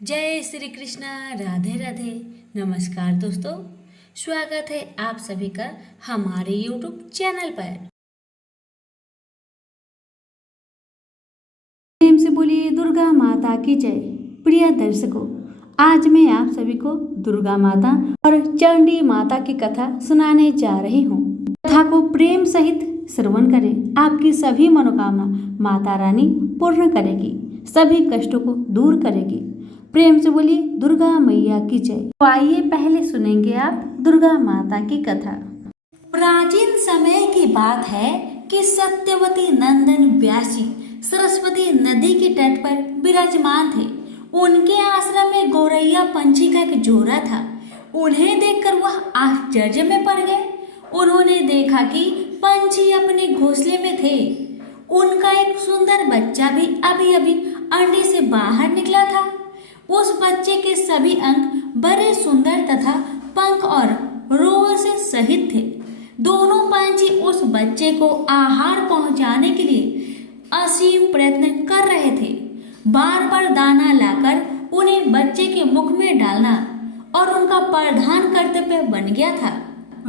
जय श्री कृष्णा। राधे राधे। नमस्कार दोस्तों, स्वागत है आप सभी का हमारे YouTube चैनल पर। प्रेम से बोलिए दुर्गा माता की जय। प्रिय दर्शकों, आज मैं आप सभी को दुर्गा माता और चंडी माता की कथा सुनाने जा रही हूँ। कथा को प्रेम सहित श्रवण करें। आपकी सभी मनोकामना माता रानी पूर्ण करेगी, सभी कष्टों को दूर करेगी। प्रेम से बोलिए दुर्गा मैया की जय। तो आइए पहले सुनेंगे आप दुर्गा माता की कथा। प्राचीन समय की बात है कि सत्यवती नंदन व्यास जी सरस्वती नदी के तट पर विराजमान थे। उनके आश्रम में गौरैया पंछी का एक जोड़ा था। उन्हें देखकर वह आश्चर्य में पड़ गए। उन्होंने देखा कि पंछी अपने घोंसले में थे। उनका एक सुंदर बच्चा भी अभी अभी अंडे से बाहर निकला था। उस बच्चे के सभी अंग बड़े सुंदर तथा पंख और रोह से सहित थे। दोनों पंछी उस बच्चे को आहार पहुंचाने के लिए असीम प्रयत्न कर रहे थे। बार बार दाना लाकर उन्हें बच्चे के मुख में डालना और उनका प्रधान कर्तव्य बन गया था।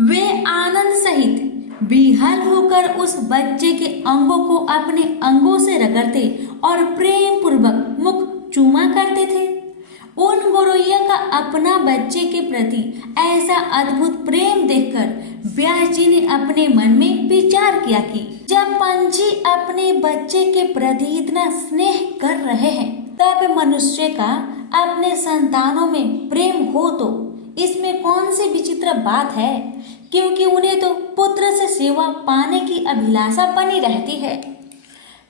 वे आनंद सहित विह्वल होकर उस बच्चे के अंगों को अपने अंगों से रगड़ते और प्रेम पूर्वक मुख चूमा करते थे। उन गौरैया का अपना बच्चे के प्रति ऐसा अद्भुत प्रेम देखकर व्यास जी ने अपने मन में विचार किया कि जब पंछी अपने बच्चे के प्रति इतना स्नेह कर रहे हैं, तब मनुष्य का अपने संतानों में प्रेम हो तो इसमें कौन सी विचित्र बात है, क्योंकि उन्हें तो पुत्र से सेवा पाने की अभिलाषा बनी रहती है।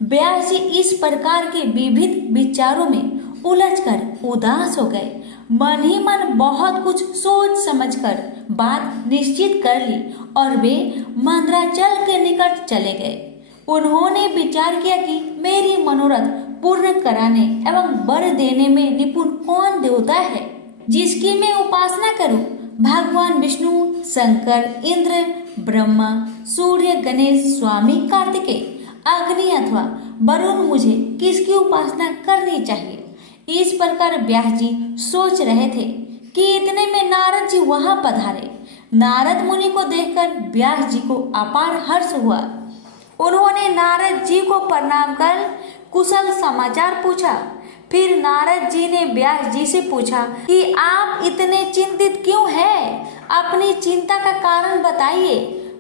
व्यास जी इस प्रकार के विविध विचारों में उलझकर उदास हो गए। मन ही मन बहुत कुछ सोच समझकर बात निश्चित कर ली और वे मंदराचल के निकट चले गए। उन्होंने विचार किया कि मेरी मनोरथ पूर्ण कराने एवं वर देने में निपुण कौन देवता है जिसकी मैं उपासना करूं। भगवान विष्णु, शंकर, इंद्र, ब्रह्मा, सूर्य, गणेश, स्वामी कार्तिकेय, अग्नि अथवा वरुण, मुझे किसकी उपासना करनी चाहिए। इस प्रकार व्यास जी सोच रहे थे कि इतने में नारद जी वहां पधारे। नारद मुनि को देखकर व्यास जी को अपार हर्ष हुआ। उन्होंने नारद जी को प्रणाम कर कुशल समाचार पूछा। फिर नारद जी ने व्यास जी से पूछा कि आप इतने चिंतित क्यों हैं? अपनी चिंता का कारण बताइए।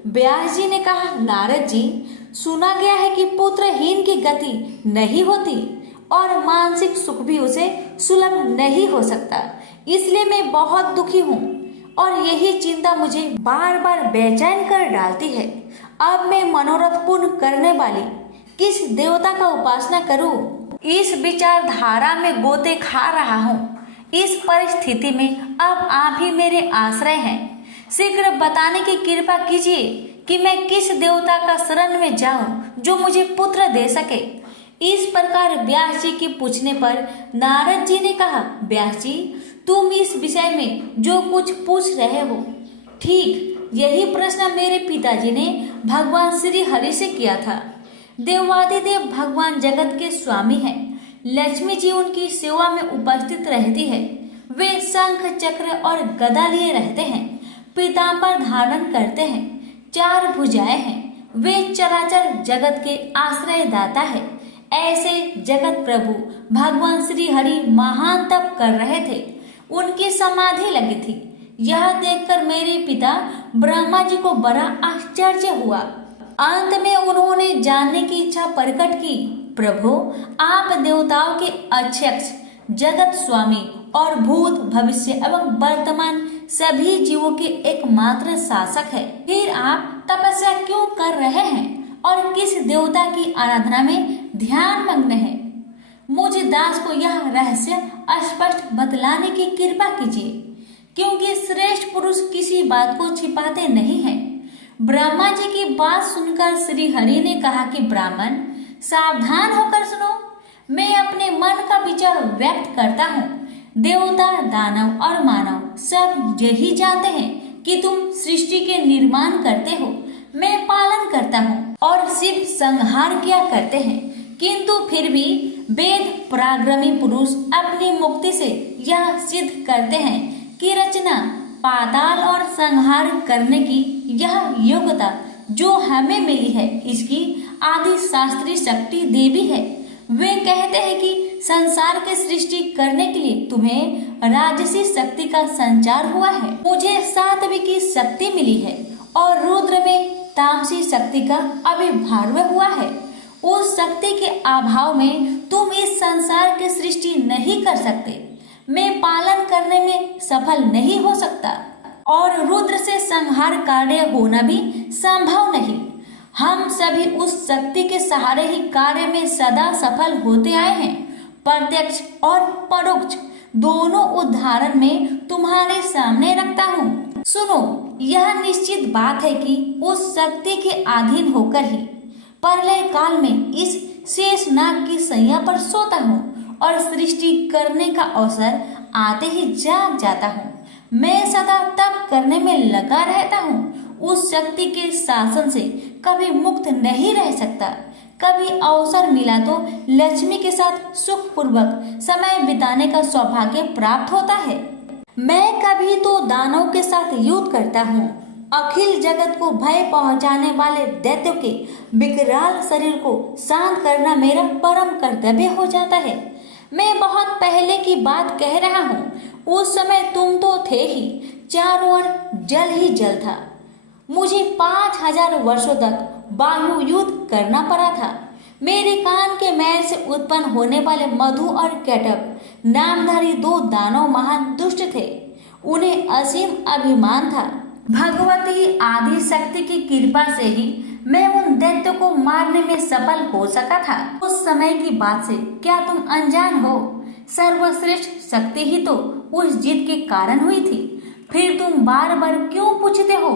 व्यास जी ने कहा, नारद जी, सुना गया है कि पुत्रहीन की गति नहीं होती और मानसिक सुख भी उसे सुलभ नहीं हो सकता, इसलिए मैं बहुत दुखी हूँ और यही चिंता मुझे बार बार बेचैन कर डालती है। अब मैं मनोरथ पूर्ण करने वाली किस देवता का उपासना करूँ? इस विचारधारा में गोते खा रहा हूँ। इस परिस्थिति में अब आप ही मेरे आश्रय हैं। शीघ्र बताने की कृपा कीजिए कि मैं किस देवता का शरण में जाऊं जो मुझे पुत्र दे सके। इस प्रकार व्यास जी के पूछने पर नारद जी ने कहा, व्यास जी, तुम इस विषय में जो कुछ पूछ रहे हो, ठीक यही प्रश्न मेरे पिताजी ने भगवान श्री हरि से किया था। देवादिदेव भगवान जगत के स्वामी हैं। लक्ष्मी जी उनकी सेवा में उपस्थित रहती है। वे शंख, चक्र और गदा लिए रहते हैं। पीताम्बर धारण करते हैं। 4 भुजाएं हैं। वे चराचर जगत के आश्रयदाता है। ऐसे जगत प्रभु भगवान श्री हरि महान तप कर रहे थे। उनकी समाधि लगी थी। यह देखकर मेरे पिता ब्रह्मा जी को बड़ा आश्चर्य हुआ। अंत में उन्होंने जानने की इच्छा प्रकट की, प्रभु, आप देवताओं के अध्यक्ष, जगत स्वामी और भूत, भविष्य एवं वर्तमान सभी जीवों के एकमात्र शासक है। फिर आप तपस्या क्यों कर रहे हैं और किस देवता की आराधना में ध्यान मग्न है? मुझ दास को यह रहस्य स्पष्ट बतलाने की कृपा कीजिए, क्योंकि श्रेष्ठ पुरुष किसी बात को छिपाते नहीं हैं। ब्रह्मा जी की बात सुनकर श्री हरि ने कहा कि ब्राह्मण, सावधान होकर सुनो। मैं अपने मन का विचार व्यक्त करता हूँ। देवता, दानव और मानव सब यही जानते हैं कि तुम सृष्टि के निर्माण करते हो, मैं पालन करता हूँ और शिव संहार किया करते हैं, किंतु फिर भी वेद पराक्रमी पुरुष अपनी मुक्ति से यह सिद्ध करते हैं कि रचना, पाताल और संहार करने की यह योग्यता जो हमें मिली है, इसकी आदि शास्त्रीय शक्ति देवी है। वे कहते हैं कि संसार की सृष्टि करने के लिए तुम्हें राजसी शक्ति का संचार हुआ है, मुझे सात्विकी शक्ति मिली है और रुद्र में तामसी शक्ति का आविर्भाव हुआ है। उस शक्ति के अभाव में तुम इस संसार की सृष्टि नहीं कर सकते, मैं पालन करने में सफल नहीं हो सकता और रुद्र से संहार कार्य होना भी संभव नहीं। हम सभी उस शक्ति के सहारे ही कार्य में सदा सफल होते आए हैं। प्रत्यक्ष और परोक्ष दोनों उदाहरण में तुम्हारे सामने रखता हूँ। सुनो, यह निश्चित बात है कि उस शक्ति के अधीन होकर ही प्रलय काल में इस शेषनाग की सैया पर सोता हूँ और सृष्टि करने का अवसर आते ही जाग जाता हूँ। मैं सदा तप करने में लगा रहता हूँ। उस शक्ति के शासन से कभी मुक्त नहीं रह सकता। कभी अवसर मिला तो लक्ष्मी के साथ सुखपूर्वक समय बिताने का सौभाग्य प्राप्त होता है। मैं कभी तो दानवों के साथ युद्ध करता हूँ। अखिल जगत को भय पहुंचाने वाले दैत्यों के विकराल शरीर को शांत करना मेरा परम कर्तव्य हो जाता है। मैं बहुत पहले की बात कह रहा हूँ। उस समय तुम तो थे ही, चारों ओर जल ही जल था। मुझे 5000 वर्षों तक बाहु युद्ध करना पड़ा था। मेरे कान के मैल से उत्पन्न होने वाले मधु और कैटब नामधारी 2 दानव महान दुष्ट थे। उन्हें असीम अभिमान था। भगवती आदि शक्ति की कृपा से ही मैं उन दैत्यों को मारने में सफल हो सका था। उस समय की बात से क्या तुम अनजान हो? सर्वश्रेष्ठ शक्ति ही तो उस जीत के कारण हुई थी। फिर तुम बार बार क्यों पूछते हो?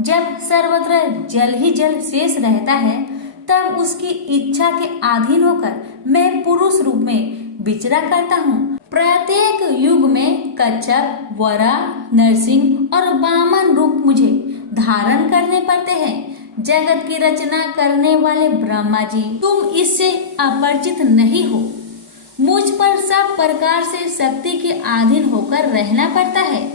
जब सर्वत्र जल ही जल शेष रहता है, तब उसकी इच्छा के अधीन होकर मैं पुरुष रूप में विचरा करता हूँ। प्रत्येक युग में कच्छप, वरा, नरसिंह और वामन रूप मुझे धारण करने पड़ते हैं। जगत की रचना करने वाले ब्रह्मा जी, तुम इससे अपरिचित नहीं हो। मुझ पर सब प्रकार से शक्ति के अधीन होकर रहना पड़ता है।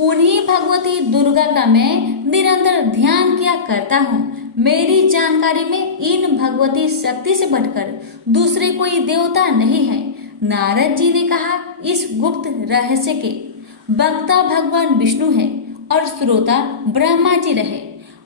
उन्हीं भगवती दुर्गा का मैं निरंतर ध्यान किया करता हूँ। मेरी जानकारी में इन भगवती शक्ति से बढ़कर दूसरे कोई देवता नहीं है। नारद जी ने कहा, इस गुप्त रहस्य के वक्ता भगवान विष्णु है और श्रोता ब्रह्मा जी रहे।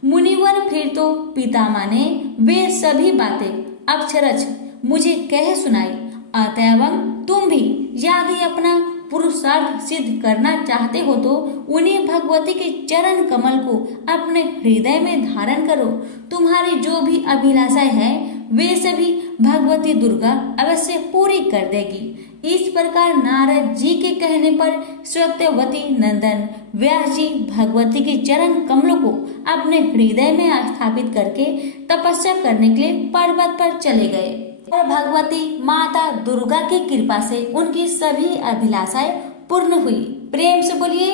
मुनिवर फिर तो पितामह ने वे सभी बातें अक्षरश मुझे कह सुनाई। अतएव तुम भी यदि अपना पुरुषार्थ सिद्ध करना चाहते हो तो उन्हीं भगवती के चरण कमल को अपने हृदय में धारण करो। तुम्हारी जो भी अभिलाषाएं हैं वे सभी भगवती दुर्गा अवश्य पूरी कर देगी। इस प्रकार नारद जी के कहने पर सत्यवती नंदन व्यास जी भगवती के चरण कमलों को अपने हृदय में स्थापित करके तपस्या करने के लिए पर्वत पर चले गए और भगवती माता दुर्गा की कृपा से उनकी सभी अभिलाषाएं पूर्ण हुई। प्रेम से बोलिए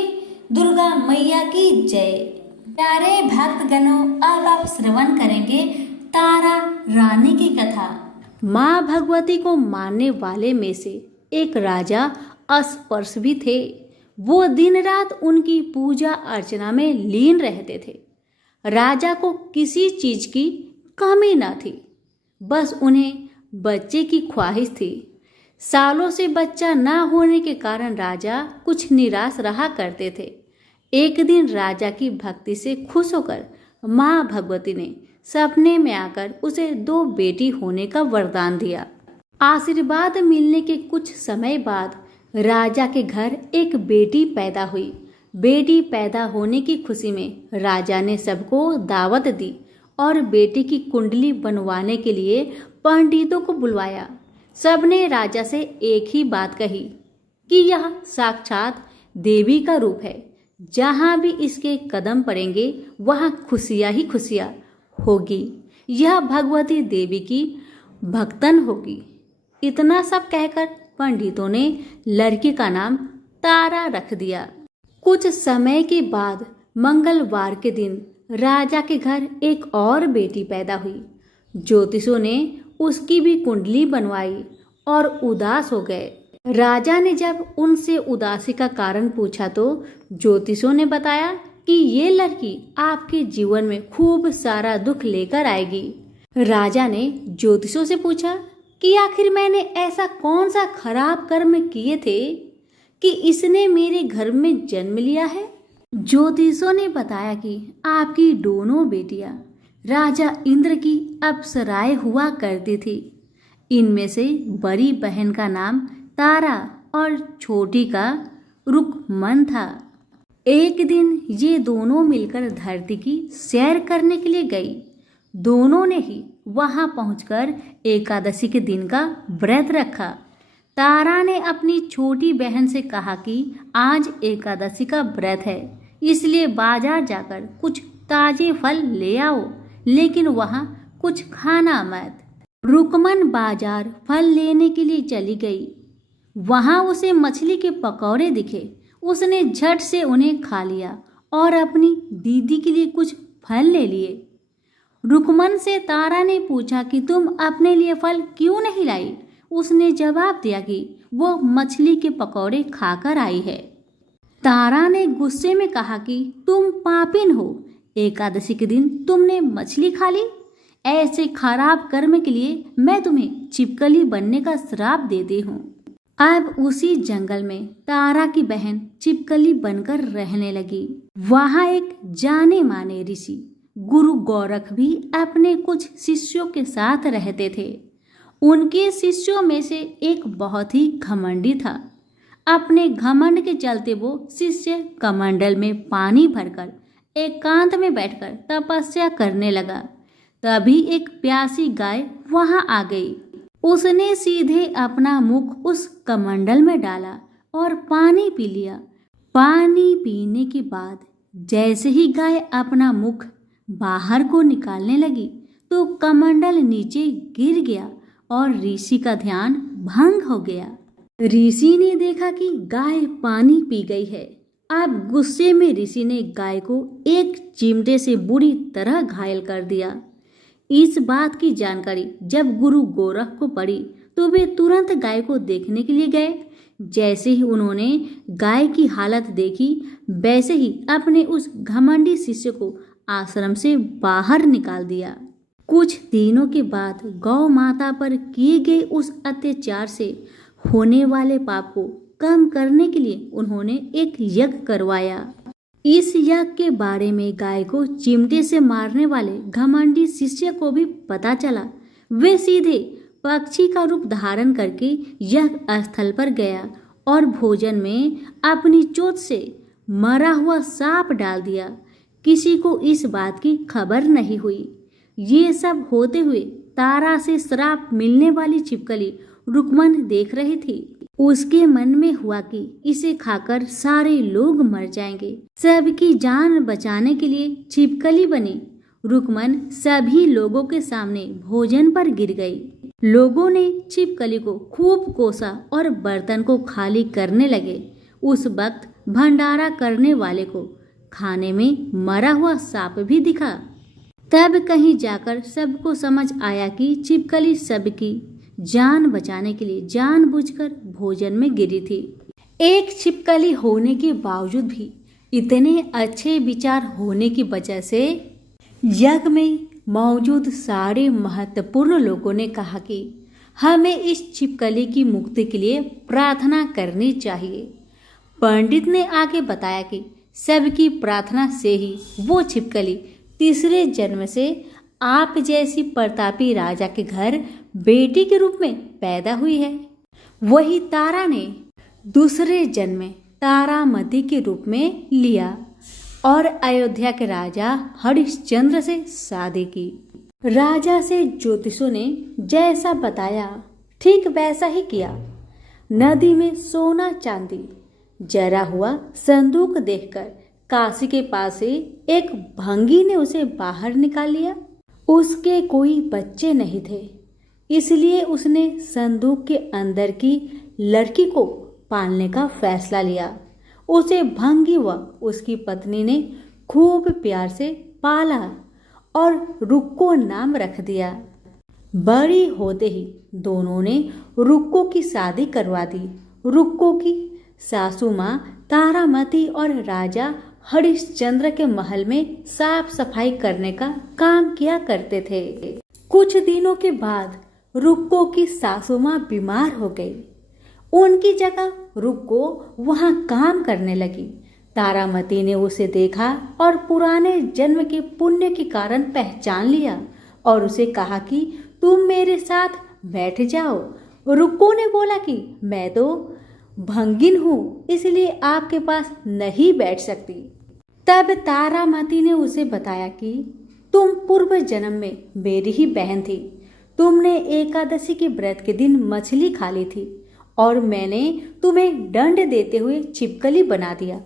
दुर्गा मैया की जय। प्यारे भक्तगणों, अब आप श्रवण करेंगे तारा रानी की कथा। माँ भगवती को मानने वाले में से एक राजा अस्पर्श भी थे। वो दिन रात उनकी पूजा अर्चना में लीन रहते थे। राजा को किसी चीज की कमी न थी, बस उन्हें बच्चे की ख्वाहिश थी। सालों से बच्चा न होने के कारण राजा कुछ निराश रहा करते थे। एक दिन राजा की भक्ति से खुश होकर माँ भगवती ने सपने में आकर उसे 2 बेटी होने का वरदान दिया। आशीर्वाद मिलने के कुछ समय बाद राजा के घर एक बेटी पैदा हुई। बेटी पैदा होने की खुशी में राजा ने सबको दावत दी और बेटी की कुंडली बनवाने के लिए पंडितों को बुलवाया। सबने राजा से एक ही बात कही कि यह साक्षात देवी का रूप है। जहाँ भी इसके कदम पड़ेंगे वहाँ खुशियाँ ही खुशियाँ होगी। यह भगवती देवी की भक्तन होगी। इतना सब कहकर पंडितों ने लड़की का नाम तारा रख दिया। कुछ समय के बाद मंगलवार के दिन राजा के घर एक और बेटी पैदा हुई। ज्योतिषों ने उसकी भी कुंडली बनवाई और उदास हो गए। राजा ने जब उनसे उदासी का कारण पूछा तो ज्योतिषों ने बताया कि ये लड़की आपके जीवन में खूब सारा दुख लेकर आएगी। राजा ने ज्योतिषों से पूछा कि आखिर मैंने ऐसा कौन सा खराब कर्म किए थे कि इसने मेरे घर में जन्म लिया है। ज्योतिषों ने बताया कि आपकी दोनों बेटियां राजा इंद्र की अप्सराएं हुआ करती थी। इनमें से बड़ी बहन का नाम तारा और छोटी का रुकमन था। एक दिन ये दोनों मिलकर धरती की सैर करने के लिए गई। दोनों ने ही वहां पहुंचकर एकादशी के दिन का व्रत रखा। तारा ने अपनी छोटी बहन से कहा कि आज एकादशी का व्रत है, इसलिए बाजार जाकर कुछ ताजे फल ले आओ, लेकिन वहां कुछ खाना मत। रुकमन बाजार फल लेने के लिए चली गई। वहां उसे मछली के पकौड़े दिखे। उसने झट से उन्हें खा लिया और अपनी दीदी के लिए कुछ फल ले लिए। रुकमन से तारा ने पूछा कि तुम अपने लिए फल क्यों नहीं लाई। उसने जवाब दिया कि वो मछली के पकौड़े खाकर आई है। तारा ने गुस्से में कहा कि तुम पापिन हो, एकादशी के दिन तुमने मछली खा ली। ऐसे खराब कर्म के लिए मैं तुम्हें छिपकली बनने का श्राप देती हूँ। अब उसी जंगल में तारा की बहन छिपकली बनकर रहने लगी। वहाँ एक जाने माने ऋषि गुरु गोरख भी अपने कुछ शिष्यों के साथ रहते थे। उनके शिष्यों में से एक बहुत ही घमंडी था। अपने घमंड के चलते वो शिष्य कमंडल में पानी भरकर एकांत में बैठकर तपस्या करने लगा। तभी एक प्यासी गाय वहां आ गई। उसने सीधे अपना मुख उस कमंडल में डाला और पानी पी लिया। पानी पीने के बाद जैसे ही गाय अपना मुख बाहर को निकालने लगी तो कमंडल नीचे गिर गया और ऋषि का ध्यान भंग हो गया। ऋषि ने देखा कि गाय पानी पी गई है। अब गुस्से में ऋषि ने गाय को एक चिमटे से बुरी तरह घायल कर दिया। इस बात की जानकारी जब गुरु गोरख को पड़ी तो वे तुरंत गाय को देखने के लिए गए। जैसे ही उन्होंने गाय की हालत देखी वैसे ही अपने उस घमंडी शिष्य को आश्रम से बाहर निकाल दिया। कुछ दिनों के बाद गौ माता पर किए गए उस अत्याचार से होने वाले पाप को कम करने के लिए उन्होंने एक यज्ञ करवाया। इस यज्ञ के बारे में गाय को चिमटे से मारने वाले घमंडी शिष्य को भी पता चला। वे सीधे पक्षी का रूप धारण करके यज्ञ स्थल पर गया और भोजन में अपनी चोंच से मरा हुआ सांप डाल दिया। किसी को इस बात की खबर नहीं हुई। ये सब होते हुए तारा से श्राप मिलने वाली छिपकली रुकमन देख रही थी। उसके मन में हुआ कि इसे खाकर सारे लोग मर जाएंगे। सबकी जान बचाने के लिए छिपकली बनी। रुकमन सभी लोगों के सामने भोजन पर गिर गई। लोगों ने छिपकली को खूब कोसा और बर्तन को खाली करने लगे। उस वक्त भंडारा करने वाले को खाने में मरा हुआ सांप भी दिखा। तब कहीं जाकर सबको समझ आया कि छिपकली सबकी जान बचाने के लिए जानबूझकर भोजन में गिरी थी। एक छिपकली होने के बावजूद भी इतने अच्छे विचार होने की वजह से यज्ञ में मौजूद सारे महत्वपूर्ण लोगों ने कहा कि हमें इस छिपकली की मुक्ति के लिए प्रार्थना करनी चाहिए। पंडित ने आगे बताया कि सबकी प्रार्थना से ही वो छिपकली तीसरे जन्म से आप जैसी प्रतापी राजा के घर बेटी के रूप में पैदा हुई है। वही तारा ने दूसरे जन्म में तारामती के रूप में लिया और अयोध्या के राजा हरिश्चंद्र से शादी की। राजा से ज्योतिषों ने जैसा बताया ठीक वैसा ही किया। नदी में सोना चांदी जरा हुआ संदूक देखकर काशी के पास से एक भंगी ने उसे बाहर निकाल लिया। उसके कोई बच्चे नहीं थे, इसलिए उसने संदूक के अंदर की लड़की को पालने का फैसला लिया। उसे भंगी व उसकी पत्नी ने खूब प्यार से पाला और रुक्को नाम रख दिया। बड़ी होते ही दोनों ने रुक्को की शादी करवा दी। रुक्को की सासू माँ तारामती और राजा हरिश्चंद्र के महल में साफ सफाई करने का काम किया करते थे। कुछ दिनों के बाद रुक्को की सासू माँ बीमार हो गई। उनकी जगह रुक्को वहां काम करने लगी। तारामती ने उसे देखा और पुराने जन्म के पुण्य के कारण पहचान लिया और उसे कहा कि तुम मेरे साथ बैठ जाओ। रुक्को ने बोला कि मैं तो भंगिन हूँ, इसलिए आपके पास नहीं बैठ सकती। तब तारामती ने उसे बताया कि तुम पूर्व जन्म में मेरी ही बहन थी। तुमने एकादशी के व्रत के दिन मछली खा ली थी और मैंने तुम्हें दंड देते हुए छिपकली बना दिया।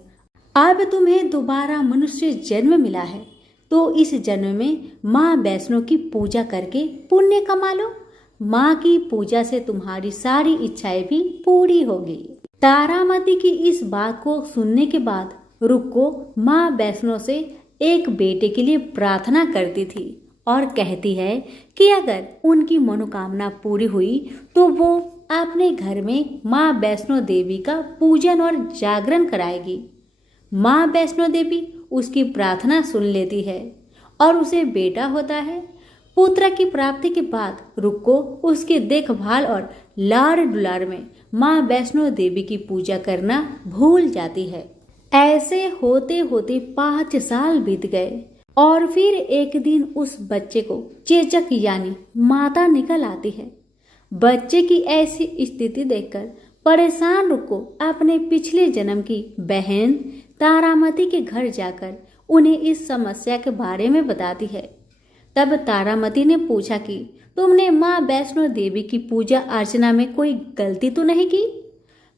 अब तुम्हें दोबारा मनुष्य जन्म मिला है, तो इस जन्म में माँ वैष्णो की पूजा करके पुण्य कमा लो। माँ की पूजा से तुम्हारी सारी इच्छाएं भी पूरी होगी। तारामती की इस बात को सुनने के बाद रुक्को माँ वैष्णो से एक बेटे के लिए प्रार्थना करती थी और कहती है कि अगर उनकी मनोकामना पूरी हुई तो वो अपने घर में माँ वैष्णो देवी का पूजन और जागरण कराएगी। माँ वैष्णो देवी उसकी प्रार्थना सुन लेती है और उसे बेटा होता है। पुत्र की प्राप्ति के बाद रुक्को उसकी देखभाल और लाड़ दुलार में माँ वैष्णो देवी की पूजा करना भूल जाती है। ऐसे होते होते 5 साल बीत गए और फिर एक दिन उस बच्चे को चेचक यानी माता निकल आती है। बच्चे की ऐसी स्थिति देखकर परेशान रुक्को अपने पिछले जन्म की बहन तारामती के घर जाकर उन्हें इस समस्या के बारे में बताती है। तब तारामती ने पूछा कि तुमने माँ वैष्णो देवी की पूजा अर्चना में कोई गलती तो नहीं की?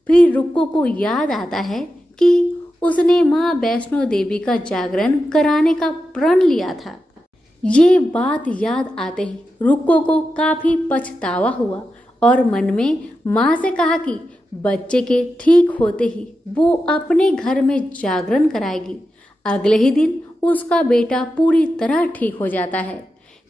फिर रुक्को को याद आता है कि उसने माँ वैष्णो देवी का जागरण कराने का प्रण लिया था। ये बात याद आते ही रुक्को को काफी पछतावा हुआ और मन में माँ से कहा कि बच्चे के ठीक होते ही वो अपने घर में जागरण कराएगी। अगले ही दिन उसका बेटा पूरी तरह ठीक हो जाता है।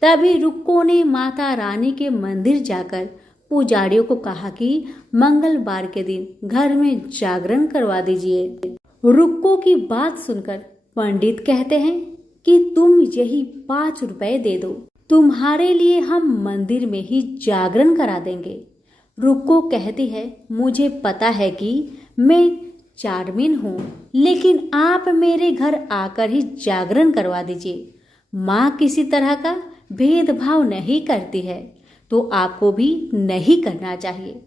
तभी रुक्को ने माता रानी के मंदिर जाकर पुजारियों को कहा कि मंगलवार के दिन घर में जागरण करवा दीजिए। रुक्को की बात सुनकर पंडित कहते हैं कि तुम यही 5 रुपए दे दो, तुम्हारे लिए हम मंदिर में ही जागरण करा देंगे। रुक्को कहती है मुझे पता है कि मैं चार्मिन हूँ, लेकिन आप मेरे घर आकर ही जागरण करवा दीजिए। माँ किसी तरह का भेदभाव नहीं करती है, तो आपको भी नहीं करना चाहिए।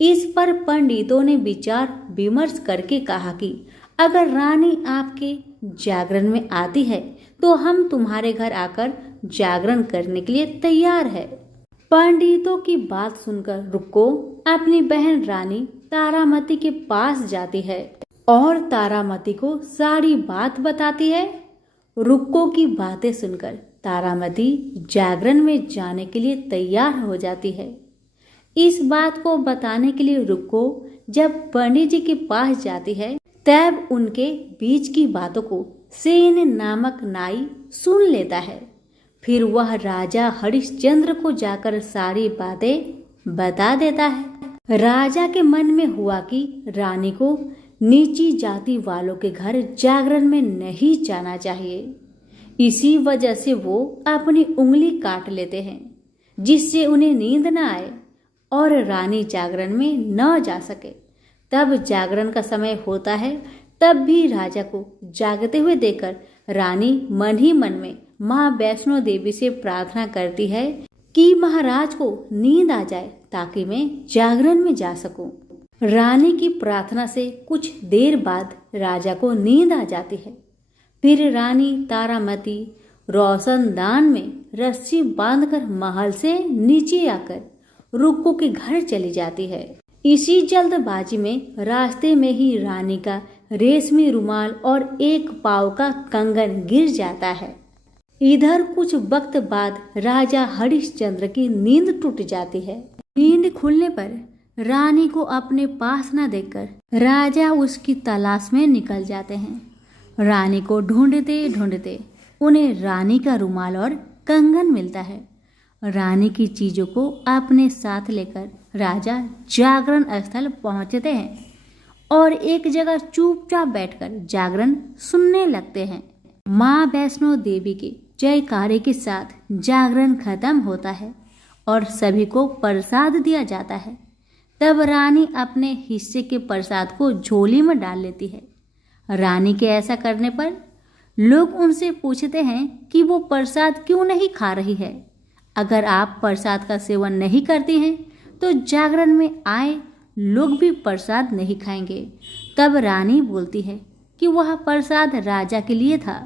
इस पर पंडितों ने विचार विमर्श करके कहा कि अगर रानी आपके जागरण में आती है तो हम तुम्हारे घर आकर जागरण करने के लिए तैयार है। पंडितों की बात सुनकर रुक्को अपनी बहन रानी तारामती के पास जाती है और तारामती को सारी बात बताती है। रुक्को की बातें सुनकर तारामती जागरण में जाने के लिए तैयार हो जाती है। इस बात को बताने के लिए रुक्को जब पंडित जी के पास जाती है तब उनके बीच की बातों को सेन नामक नाई सुन लेता है। फिर वह राजा हरिश्चंद्र को जाकर सारी बातें बता देता है। राजा के मन में हुआ कि रानी को नीची जाति वालों के घर जागरण में नहीं जाना चाहिए। इसी वजह से वो अपनी उंगली काट लेते हैं जिससे उन्हें नींद न आए और रानी जागरण में न जा सके। तब जागरण का समय होता है, तब भी राजा को जागते हुए देखकर रानी मन ही मन में माँ वैष्णो देवी से प्रार्थना करती है कि महाराज को नींद आ जाए ताकि मैं जागरण में जा सकूं। रानी की प्रार्थना से कुछ देर बाद राजा को नींद आ जाती है। फिर रानी तारामती रोशनदान में रस्सी बांधकर महल से नीचे आकर रुक्को के घर चली जाती है। इसी जल्दबाजी में रास्ते में ही रानी का रेशमी रुमाल और एक पाव का कंगन गिर जाता है। इधर कुछ वक्त बाद राजा हरिश्चंद्र की नींद टूट जाती है। नींद खुलने पर रानी को अपने पास न देखकर राजा उसकी तलाश में निकल जाते हैं। रानी को ढूंढते ढूंढते उन्हें रानी का रुमाल और कंगन मिलता है। रानी की चीजों को अपने साथ लेकर राजा जागरण स्थल पहुंचते हैं और एक जगह चुपचाप बैठकर जागरण सुनने लगते हैं। माँ वैष्णो देवी के जयकारे के साथ जागरण खत्म होता है और सभी को प्रसाद दिया जाता है। तब रानी अपने हिस्से के प्रसाद को झोली में डाल लेती है। रानी के ऐसा करने पर लोग उनसे पूछते हैं कि वो प्रसाद क्यों नहीं खा रही है। अगर आप प्रसाद का सेवन नहीं करती हैं तो जागरण में आए लोग भी प्रसाद नहीं खाएंगे। तब रानी बोलती है कि वह प्रसाद राजा के लिए था,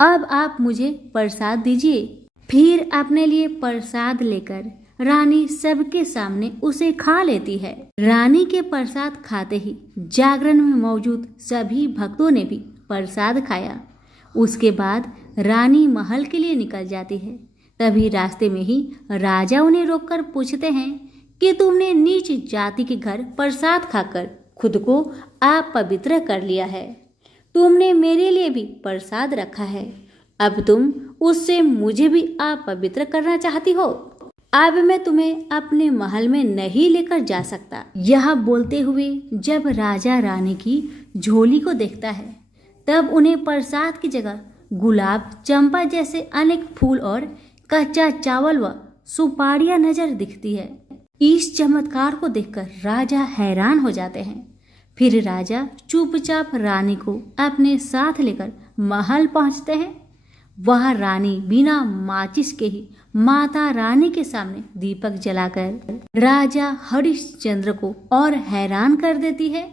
अब आप मुझे प्रसाद दीजिए। फिर अपने लिए प्रसाद लेकर रानी सबके सामने उसे खा लेती है। रानी के प्रसाद खाते ही जागरण में मौजूद सभी भक्तों ने भी प्रसाद खाया। उसके बाद रानी महल के लिए निकल जाती है। तभी रास्ते में ही राजा उन्हें रोककर पूछते हैं कि तुमने नीच जाति के घर प्रसाद खाकर खुद को अपवित्र कर लिया है। तुमने मेरे लिए भी प्रसाद रखा है, अब तुम उससे मुझे भी अपवित्र करना चाहती हो। अब मैं तुम्हें अपने महल में नहीं लेकर जा सकता। यह बोलते हुए जब राजा रानी की झोली को देखता है तब उन्हें प्रसाद की जगह गुलाब, चंपा जैसे अनेक फूल और कच्चा चावल व सुपारियां नजर दिखती है। इस चमत्कार को देखकर राजा हैरान हो जाते हैं। फिर राजा चुपचाप रानी को अपने साथ लेकर महल पहुंचते हैं। वह रानी बिना माचिस के ही माता रानी के सामने दीपक जलाकर राजा हरिश्चंद्र को और हैरान कर देती है।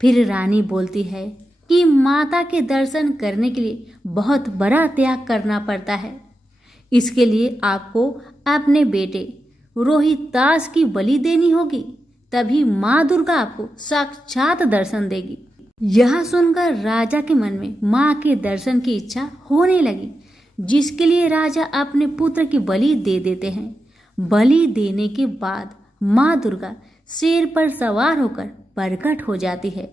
फिर रानी बोलती है कि माता के दर्शन करने के लिए बहुत बड़ा त्याग करना पड़ता है। इसके लिए आपको अपने बेटे रोहितास की बलि देनी होगी, तभी माँ दुर्गा आपको साक्षात दर्शन देगी। यह सुनकर राजा के मन में माँ के दर्शन की इच्छा होने लगी, जिसके लिए राजा अपने पुत्र की बलि दे देते हैं। बलि देने के बाद माँ दुर्गा शेर पर सवार होकर प्रकट हो जाती है।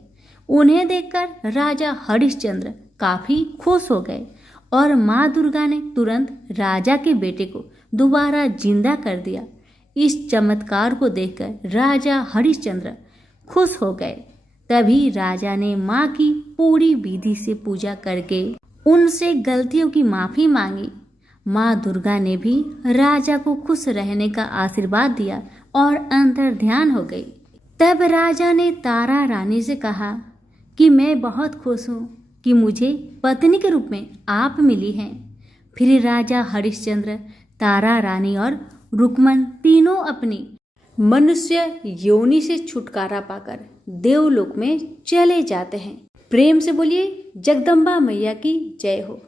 उन्हें देखकर राजा हरिश्चंद्र काफी खुश हो गए और माँ दुर्गा ने तुरंत राजा के बेटे को दोबारा जिंदा कर दिया। इस चमत्कार को देखकर राजा हरिश्चंद्र खुश हो गए। तभी राजा ने माँ की पूरी विधि से पूजा करके उनसे गलतियों की माफी मांगी। माँ दुर्गा ने भी राजा को खुश रहने का आशीर्वाद दिया और अंतर ध्यान हो गई। तब राजा ने तारा रानी से कहा कि मैं बहुत खुश हूँ कि मुझे पत्नी के रूप में आप मिली हैं। फिर राजा हरिश्चंद्र, तारा रानी और रुक्मन तीनों अपनी मनुष्य योनि से छुटकारा पाकर देवलोक में चले जाते हैं। प्रेम से बोलिए जगदम्बा मैया की जय हो।